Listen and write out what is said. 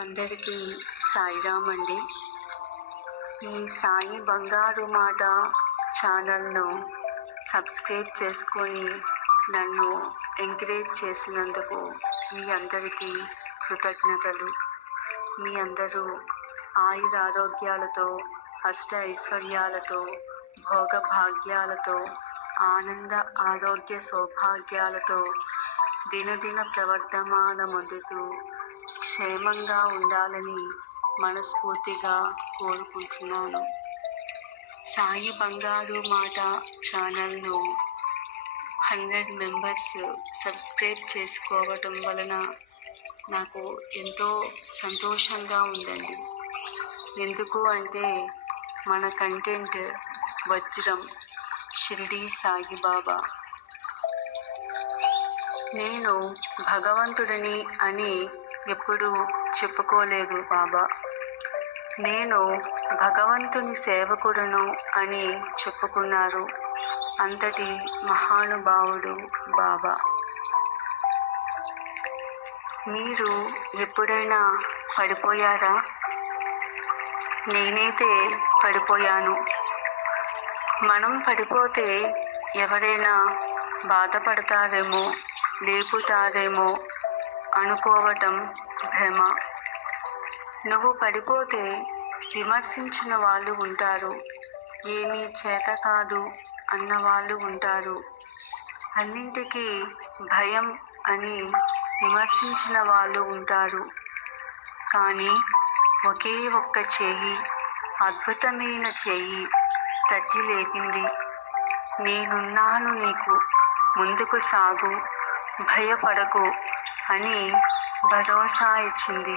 అందరికీ సాయిరామ్ అండి. ఈ సాయి బంగారు మాట ఛానల్ను సబ్స్క్రైబ్ చేసుకొని నన్ను ఎంకరేజ్ చేసినందుకు మీ అందరికీ కృతజ్ఞతలు. మీ అందరూ ఆయురారోగ్యాలతో, అష్ట ఐశ్వర్యాలతో, భోగభాగ్యాలతో, ఆనంద ఆరోగ్య సౌభాగ్యాలతో దినదిన ప్రవర్ధమానమొందుతూ క్షేమంగా ఉండాలని మనస్ఫూర్తిగా కోరుకుంటున్నాను. సాయి బంగారు మాట ఛానల్ను 100 మెంబర్స్ సబ్స్క్రైబ్ చేసుకోవటం వలన నాకు ఎంతో సంతోషంగా ఉందండి. ఎందుకు అంటే మన కంటెంట్ వజ్రం షిరిడీ సాయిబాబా. నేను భగవంతుడిని అని ఎప్పుడూ చెప్పుకోలేదు బాబా. నేను భగవంతుని సేవకుడును అని చెప్పుకున్నారు. అంతటి మహానుభావుడు బాబా. మీరు ఎప్పుడైనా పడిపోయారా? నేనైతే పడిపోయాను. మనం పడిపోతే ఎవరైనా బాధపడతారేమో, లేపుతారేమో అనుకోవటం భ్రమ. నువ్వు పడిపోతే విమర్శించిన వాళ్ళు ఉంటారు, ఏమీ చేత కాదు అన్న వాళ్ళు ఉంటారు, అన్నింటికీ భయం అని విమర్శించిన వాళ్ళు ఉంటారు. కానీ ఒకే ఒక్క చెయ్యి, అద్భుతమైన చెయ్యి తట్టి లేపింది. నేనున్నాను నీకు, ముందుకు సాగు, భయపడకు అని భరోసా ఇచ్చింది.